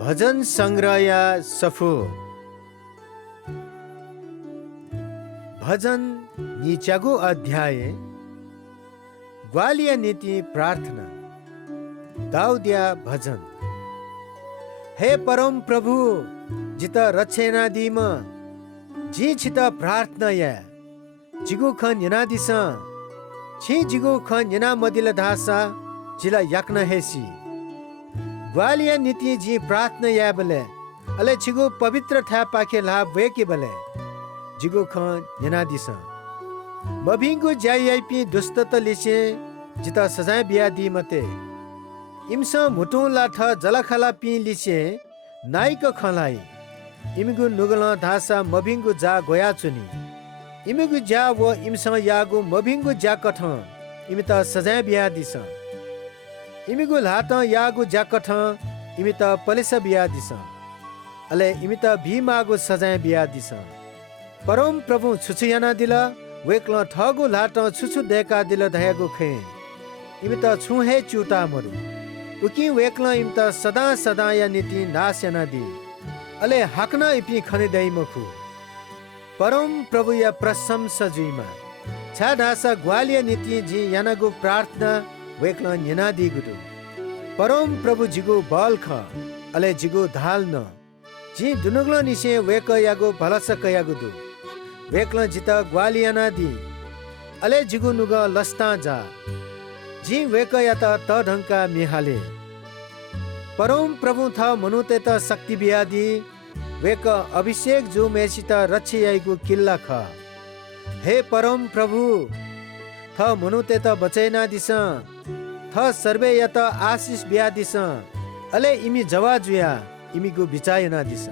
भजन संग्रह सफो भजन नीचागो अध्याय ग्वालिया नीति प्रार्थना दाऊदिया भजन। हे परम प्रभु जित रक्षेना दीम जी छित प्रार्थना या जिगु खन यनादिस छि जिगु खन यना मदिल धासा जिला याक्न हेसी ग्वालिया नीति जी प्रार्थना या बले अले छिगु पवित्र था पाखे लाभ वे के बले जिगु खन यनादिस मभिंगु जाईपी दुष्टत लिसे जिता सजाय बिया दी मते इमसा मुटु लाथ जलखला पी लिसे नाइक खलाई इमिगु नुगला धासा मभिंगु जा गोया चुनी इमिगु जा वो इमसा यागु मभिंगु जा कठ इमिता सजाय बिया दिस इमिगु लात यागु जा कठ इमिता पलिस बिया दिस अले इमिता भीमागु सजाय बिया दिस परम प्रभु छुछुयाना दिल वेक्ल ठगु लाट छुछु देका दिल धयागु खे इमिता छुहे चुटा मरु उकि वेक्ल इमिता सदा सदा या नीति नास्यना दी अले हकना इपि खने दई मखु परम प्रभु या प्रशंसा जुइमा छा ढासा ग्वालिया नीति जी यानागु प्रार्थना वेक्ल यनादी गुदु परम प्रभु जिगु बल ख अले जिगु धाल न जी दुनुग्ल निसे वेक यागु भलस कयागु दु वेक्ल जिता ग्वालियाना दी अले जिगु नुग लस्ता जा जी वेक याता त ढंका मिहाले परम प्रभु था मनुते त शक्ति बियादी वेक अभिषेक जो मेसित रक्षी आइगु किल्ला ख हे परम प्रभु थ मनुते त बचैना दिस थ सर्वे यत आशिष बिया दिस अले इमी जवा जुया इमीगु बिचायना दिस